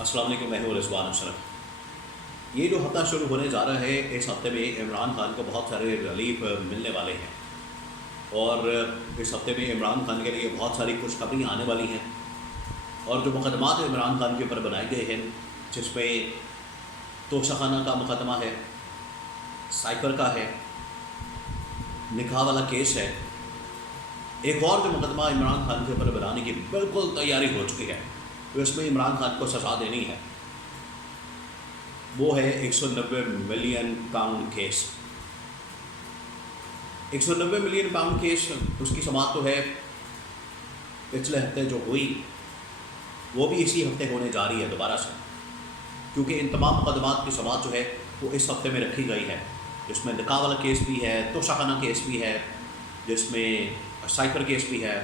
السلام علیکم، میں ہوں رضوان اشرف۔ یہ جو ہفتہ شروع ہونے جا رہا ہے، اس ہفتے میں عمران خان کو بہت سارے ریلیف ملنے والے ہیں، اور اس ہفتے میں عمران خان کے لیے بہت ساری خوشخبریاں آنے والی ہیں۔ اور جو مقدمات عمران خان کے اوپر بنائے گئے ہیں، جس میں توشہ خانہ کا مقدمہ ہے، سائپر کا ہے، نکاح والا کیس ہے، ایک اور جو مقدمہ عمران خان کے اوپر بنانے کی بالکل تیاری ہو چکی ہے، تو اس میں عمران خان کو سزا دینی ہے، وہ ہے 190 million pound case. 190 million pound case, اس کی سماعت تو ہے پچھلے ہفتے جو ہوئی، وہ بھی اسی ہفتے ہونے جا رہی ہے دوبارہ سے، کیونکہ ان تمام مقدمات کی سماعت جو ہے وہ اس ہفتے میں رکھی گئی ہے، جس میں نکاح والا کیس بھی ہے، توشہ خانہ کیس بھی ہے، جس میں سائپر کیس بھی ہے،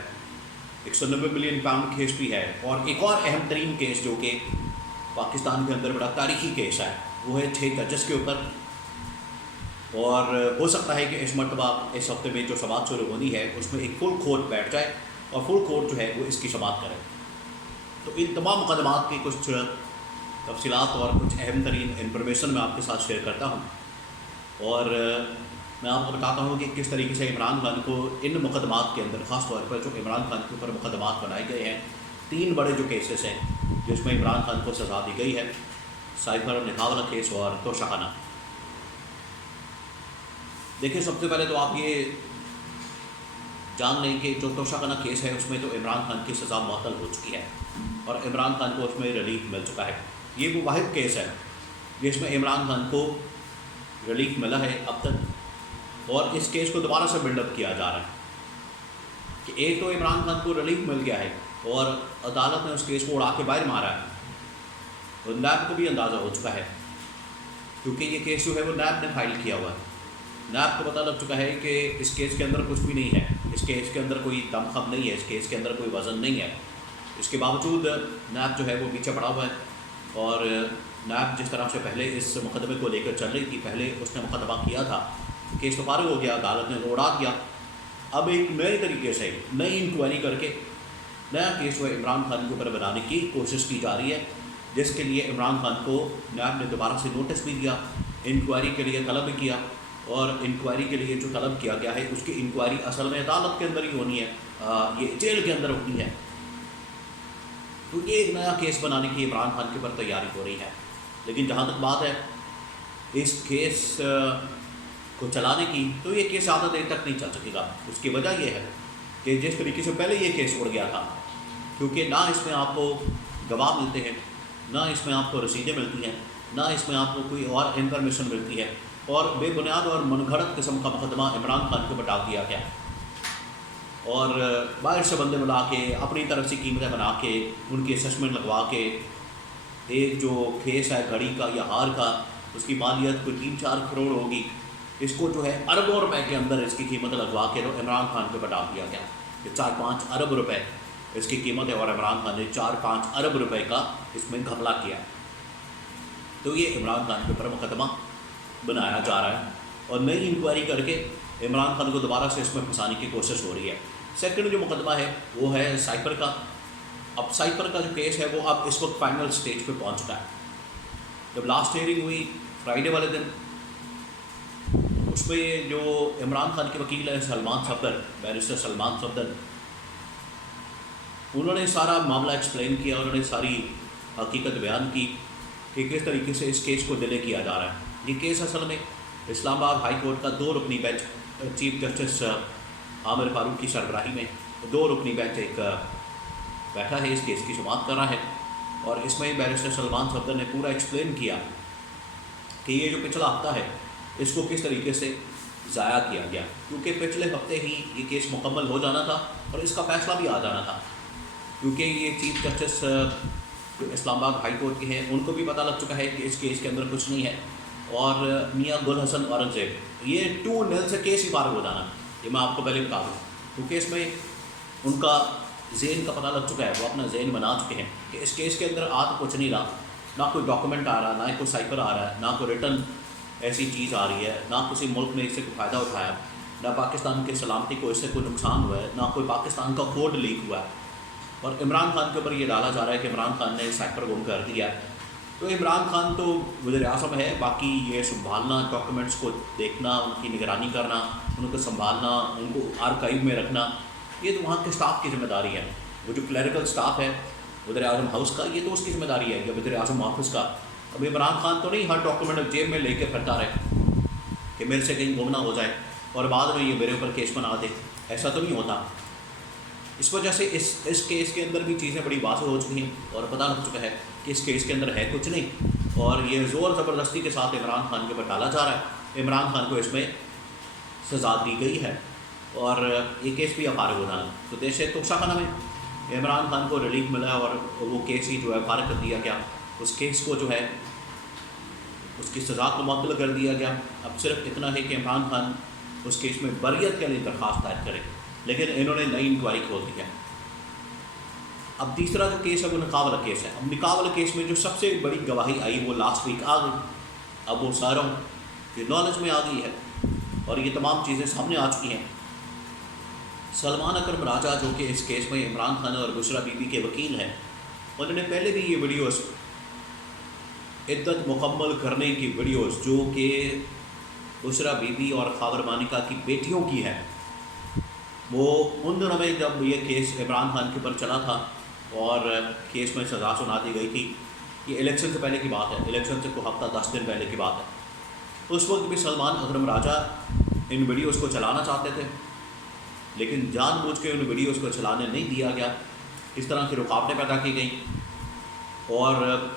190 ملین پاؤنڈ کیس بھی ہے، اور ایک اور اہم ترین کیس جو کہ پاکستان کے اندر بڑا تاریخی کیس ہے، وہ ہے 6 ججز کے اوپر۔ اور ہو سکتا ہے کہ اس مرتبہ اس ہفتے میں جو سماعت شروع ہونی ہے اس میں ایک فل کورٹ بیٹھ جائے اور فل کورٹ جو ہے وہ اس کی سماعت کرے۔ تو ان تمام مقدمات کی کچھ تفصیلات اور کچھ اہم ترین انفارمیشن میں آپ کے ساتھ شیئر کرتا ہوں، اور میں آپ کو بتاتا ہوں کہ کس طریقے سے عمران خان کو ان مقدمات کے اندر، خاص طور پر جو عمران خان کے اوپر مقدمات بنائے گئے ہیں، 3 بڑے جو کیسز ہیں جس میں عمران خان کو سزا دی گئی ہے، سائپر، نکاح والا کیس اور توشہ خانہ۔ دیکھیں، سب سے پہلے تو آپ یہ جان لیں کہ جو توشہ خانہ کیس ہے اس میں تو عمران خان کی سزا معطل ہو چکی ہے، اور عمران خان کو اس میں ریلیف مل چکا ہے۔ یہ وہ واحد کیس ہے جس میں عمران خان کو ریلیف ملا ہے اب تک، اور اس کیس کو دوبارہ سے بلڈ اپ کیا جا رہا ہے کہ ایک تو عمران خان کو ریلیف مل گیا ہے اور عدالت نے اس کیس کو اڑا کے باہر مارا ہے، اور نیب کو بھی اندازہ ہو چکا ہے، کیونکہ یہ کیس جو ہے وہ نیب نے فائل کیا ہوا ہے۔ نیب کو پتہ لگ چکا ہے کہ اس کیس کے اندر کچھ بھی نہیں ہے، اس کیس کے اندر کوئی دم خم نہیں ہے، اس کیس کے اندر کوئی وزن نہیں ہے۔ اس کے باوجود نیب جو ہے وہ پیچھے پڑا ہوا ہے، اور نیب جس طرح سے پہلے اس مقدمے کو لے کر چل رہی تھی، پہلے اس نے مقدمہ کیا تھا، کیس تو فارغ ہو گیا، عدالت نے اڑا دیا، اب ایک نئے طریقے سے نئی انکوائری کر کے نیا کیس وہ عمران خان کے اوپر بنانے کی کوشش کی جا رہی ہے، جس کے لیے عمران خان کو نیب نے دوبارہ سے نوٹس بھی دیا، انکوائری کے لیے طلب بھی کیا، اور انکوائری کے لیے جو طلب کیا گیا ہے اس کی انکوائری اصل میں عدالت کے اندر ہی ہونی ہے، یہ جیل کے اندر ہونی ہے۔ تو یہ ایک نیا کیس بنانے کی عمران خان کے اوپر تیاری ہو رہی ہے، لیکن جہاں تک بات ہے اس کیس کو چلانے کی، تو یہ کیس زیادہ دیر تک نہیں چل سکے گا۔ اس کی وجہ یہ ہے کہ جس طریقے سے پہلے یہ کیس اڑ گیا تھا، کیونکہ نہ اس میں آپ کو گواہ ملتے ہیں، نہ اس میں آپ کو رسیدیں ملتی ہیں، نہ اس میں آپ کو کوئی اور انفارمیشن ملتی ہے، اور بے بنیاد اور من گھڑت قسم کا مقدمہ عمران خان کو بٹا دیا گیا، اور باہر سے بندے بلا کے اپنی طرف سے قیمتیں بنا کے ان کی اسسمنٹ لگوا کے ایک جو کیس ہے گھڑی کا یا ہار کا، اس کی مالیت کوئی 3-4 کروڑ ہوگی، اس کو جو ہے اربوں روپے کے اندر اس کی قیمت لگوا کے عمران خان کو بٹا دیا گیا کہ 4-5 ارب روپے اس کی قیمت ہے، اور عمران خان نے 4-5 ارب روپے کا اس میں گھپلا کیا۔ تو یہ عمران خان کے اوپر مقدمہ بنایا جا رہا ہے، اور نئی انکوائری کر کے عمران خان کو دوبارہ سے اس میں پھنسانے کی کوشش ہو رہی ہے۔ سیکنڈ جو مقدمہ ہے وہ ہے سائپر کا۔ اب سائپر کا جو کیس ہے وہ اب اس وقت فائنل سٹیج پہ پہنچ چکا ہے۔ جب لاسٹ ہیئرنگ ہوئی فرائیڈے والے دن، اس میں جو عمران خان کے وکیل ہیں سلمان صفدر، بیرسٹر سلمان صفدر، انہوں نے سارا معاملہ ایکسپلین کیا، انہوں نے ساری حقیقت بیان کی کہ کس طریقے سے اس کیس کو ڈیلے کیا جا رہا ہے۔ یہ کیس اصل میں اسلام آباد ہائی کورٹ کا 2 رکنی بینچ، چیف جسٹس عامر فاروق کی سربراہی میں 2 رکنی بینچ ایک بیٹھا ہے، اس کیس کی سماعت کر رہا ہے، اور اس میں بیرسٹر سلمان صفدر نے پورا ایکسپلین کیا کہ یہ جو پچھلا ہفتہ ہے اس کو کس طریقے سے ضائع کیا گیا، کیونکہ پچھلے ہفتے ہی یہ کیس مکمل ہو جانا تھا اور اس کا فیصلہ بھی آ جانا تھا، کیونکہ یہ چیف جسٹس جو اسلام آباد ہائی کورٹ کے ہیں ان کو بھی پتہ لگ چکا ہے کہ اس کیس کے اندر کچھ نہیں ہے، اور میاں گل حسن اورنگزیب، یہ 2-0 سے کیس ہی فارغ ہو جانا، یہ میں آپ کو پہلے بتا دوں، کیونکہ اس میں ان کا ذہن کا پتہ لگ چکا ہے، وہ اپنا ذہن بنا چکے ہیں کہ اس کیس کے اندر آ تو کچھ نہیں رہا، نہ کوئی ڈاکومنٹ آ رہا، نہ کوئی سائپر آ رہا ہے، نہ کوئی ریٹن ایسی چیز آ رہی ہے، نہ کسی ملک نے اس سے کوئی فائدہ اٹھایا، نہ پاکستان کی سلامتی کو اس سے کوئی نقصان ہوا ہے، نہ کوئی پاکستان کا کوڈ لیک ہوا ہے، اور عمران خان کے اوپر یہ ڈالا جا رہا ہے کہ عمران خان نے سائپر گم کر دیا. تو عمران خان تو وزیر اعظم ہے، باقی یہ سنبھالنا، ڈاکیومنٹس کو دیکھنا، ان کی نگرانی کرنا، ان کو سنبھالنا، ان کو آرکائیو میں رکھنا، یہ تو وہاں کے اسٹاف کی ذمہ داری ہے. وہ جو کلیریکل اسٹاف ہے وزیر اعظم ہاؤس کا، یہ تو اس کی ذمہ داری ہے، یا وزیر اعظم آفس کا. اب عمران خان تو نہیں ہر ڈاکیومنٹ جیب میں لے کے پھرتا رہے کہ میرے سے کہیں گم نہ ہو جائے اور بعد میں یہ میرے اوپر کیس بنا دے. ایسا تو نہیں ہوتا. اس وجہ سے اس کیس کے اندر بھی چیزیں بڑی واضح ہو چکی ہیں اور پتہ لگ چکا ہے کہ اس کیس کے اندر ہے کچھ نہیں، اور یہ زور زبردستی کے ساتھ عمران خان کے اوپر ڈالا جا رہا ہے. عمران خان کو اس میں سزا دی گئی ہے اور یہ کیس بھی اب فارغ ہو جانا. تو دیش توشہ خانہ میں عمران خان کو ریلیف ملا اور وہ کیس ہی جو ہے فارغ کر دیا گیا. اس کیس کو جو ہے اس کی سزا کو معطل کر دیا گیا. اب صرف اتنا ہے کہ عمران خان اس کیس میں بریت کے لیے درخواست دائر کرے، لیکن انہوں نے نئی انکوائری کھول دی ہے. اب تیسرا جو کیس ہے وہ نکاح والا کیس ہے. اب نکاح والا کیس میں جو سب سے بڑی گواہی آئی وہ لاسٹ ویک آ گئی. اب وہ ساروں کی نالج میں آ گئی ہے اور یہ تمام چیزیں سامنے آ چکی ہیں. سلمان اکرم راجہ جو کہ اس کیس میں عمران خان اور بشرا بی بی کے وکیل ہیں، انہوں نے پہلے بھی یہ ویڈیوز عدت مکمل کرنے کی ویڈیوز جو کہ بشرا بی بی اور خاور مانیکا کی بیٹیوں کی ہے، وہ ان دنوں میں جب یہ کیس عمران خان کے اوپر چلا تھا اور کیس میں سزا سنا دی گئی تھی. یہ الیکشن سے پہلے کی بات ہے، الیکشن سے کوئی ہفتہ 10 دن پہلے کی بات ہے. اس وقت بھی سلمان اکرم راجہ ان ویڈیوز کو چلانا چاہتے تھے، لیکن جان بوجھ کے ان ویڈیوز کو چلانے نہیں دیا گیا. اس طرح کی رکاوٹیں پیدا کی گئیں اور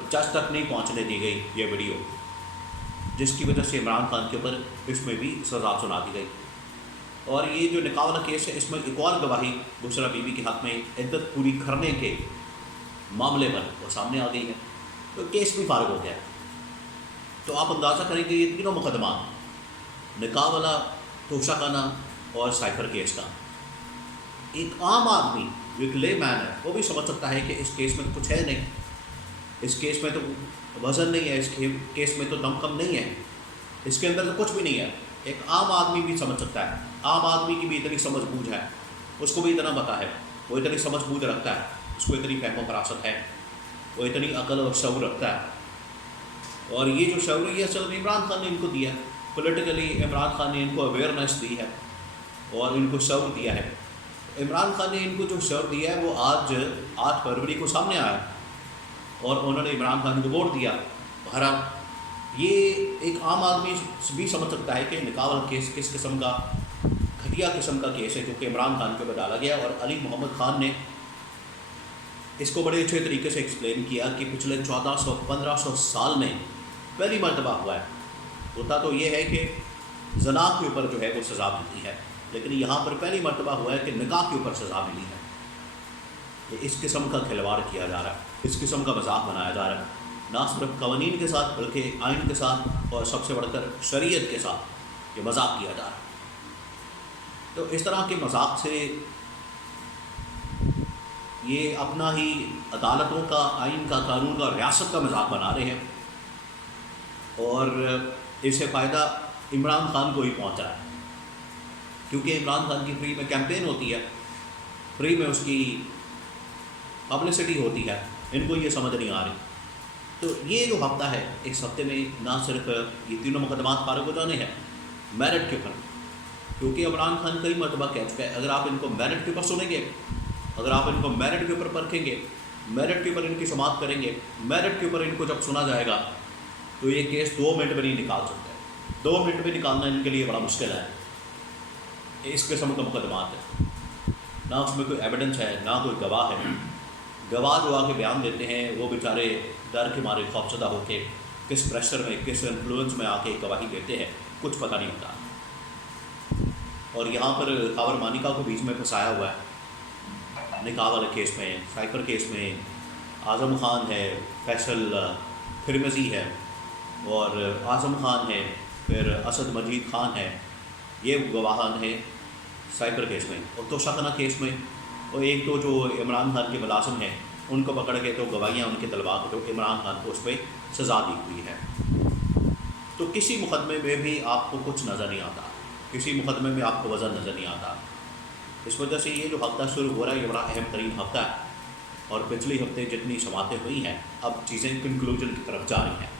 جج تک نہیں پہنچنے دی گئی یہ ویڈیو، جس کی وجہ سے عمران خان کے اوپر اس میں بھی سزا سنا دی گئی. اور یہ جو نکاح والا کیس ہے اس میں ایک اور گواہی بشرا بی بی کے حق میں عدت پوری کرنے کے معاملے پر وہ سامنے آ گئی ہے. تو کیس بھی فارغ ہو گیا. تو آپ اندازہ کریں کہ یہ تینوں مقدمات، نکاح والا، توشہ خانہ اور سائفر کیس کا، ایک عام آدمی جو ایک لے مین ہے وہ بھی سمجھ سکتا ہے کہ اس کیس میں کچھ ہے نہیں، اس کیس میں تو وزن نہیں ہے، اس کیس میں تو دم کم نہیں ہے، اس کے اندر تو کچھ بھی نہیں ہے. ایک عام آدمی بھی سمجھ سکتا ہے. عام آدمی کی بھی اتنی سمجھ بوجھ ہے، اس کو بھی اتنا پتہ ہے، وہ اتنی سمجھ بوجھ رکھتا ہے، اس کو اتنی فہم و فراست ہے، وہ اتنی عقل اور شعور رکھتا ہے. اور یہ جو شعور ہے اصل میں عمران خان نے ان کو دیا ہے. پولیٹیکلی عمران خان نے ان کو اویئرنیس دی ہے اور ان کو شعور دیا ہے. عمران خان نے ان کو جو شعور دیا ہے وہ آج 8 فروری کو سامنے آیا اور انہوں نے عمران خان کو ووٹ دیا. بہرحال یہ ایک عام آدمی بھی سمجھ سکتا ہے کہ نکاح والا کیس کس قسم کا گھٹیا قسم کا کیس ہے جو کہ عمران خان کے اوپر ڈالا گیا. اور علی محمد خان نے اس کو بڑے اچھے طریقے سے ایکسپلین کیا کہ پچھلے 1400-1500 سال میں پہلی مرتبہ ہوا ہے. ہوتا تو یہ ہے کہ زنا کے اوپر جو ہے وہ سزا ملتی ہے، لیکن یہاں پر پہلی مرتبہ ہوا ہے کہ نکاح کے اوپر سزا ملی ہے. یہ اس قسم کا کھلواڑ کیا جا رہا ہے، اس قسم کا مذاق بنایا جا رہا ہے، نہ صرف قوانین کے ساتھ بلکہ آئین کے ساتھ اور سب سے بڑھ کر شریعت کے ساتھ یہ مذاق کیا جا رہا ہے. تو اس طرح کے مذاق سے یہ اپنا ہی عدالتوں کا، آئین کا، قانون کا، ریاست کا مذاق بنا رہے ہیں اور اس سے فائدہ عمران خان کو ہی پہنچ رہا ہے، کیونکہ عمران خان کی فری میں کیمپین ہوتی ہے، فری میں اس کی پبلسٹی ہوتی ہے. ان کو یہ سمجھ نہیں آ رہی. تو یہ جو ہفتہ ہے، اس ہفتے میں نہ صرف یہ تینوں مقدمات فارغ ہو جانے ہیں میرٹ کے اوپر، کیونکہ عمران خان کئی مرتبہ کہہ چکا ہے اگر آپ ان کو میرٹ کے اوپر سنیں گے، اگر آپ ان کو میرٹ کے اوپر پرکھیں گے، میرٹ کے اوپر ان کی سماعت کریں گے، میرٹ کے اوپر ان کو جب سنا جائے گا تو یہ کیس 2 منٹ میں نہیں نکال سکتے. 2 منٹ میں نکالنا ان کے لیے بڑا مشکل ہے. اس قسم کا مقدمات ہے، نہ اس میں کوئی ایویڈنس ہے، نہ کوئی گواہ ہے. گواہ جو آ کے بیان دیتے ہیں وہ بیچارے ڈر کے مارے خوفزدہ ہو کے کس پریشر میں، کس انفلوئنس میں آ کے گواہی دیتے ہیں، کچھ پتہ نہیں ہوتا. اور یہاں پر خاور مانیکا کو بیچ میں پھنسایا ہوا ہے نکاح والے کیس میں، سائفر کیس میں. اعظم خان ہے، فیصل فرمزی ہے اور اعظم خان ہے، پھر اسد مجید خان ہے، یہ گواہان ہیں سائفر کیس میں. اور توشہ خانہ کیس میں اور ایک تو جو عمران خان کے ملازم ہیں ان کو پکڑ کے تو گواہیاں ان کے طلباء کو جو عمران خان کو اس پہ سزا دی ہوئی ہے. تو کسی مقدمے میں بھی آپ کو کچھ نظر نہیں آتا، کسی مقدمے میں آپ کو وزن نظر نہیں آتا. اس وجہ سے یہ جو ہفتہ شروع ہو رہا ہے یہ بڑا اہم ترین ہفتہ ہے اور پچھلے ہفتے جتنی سماعتیں ہوئی ہیں اب چیزیں کنکلوژن کی طرف جا رہی ہیں۔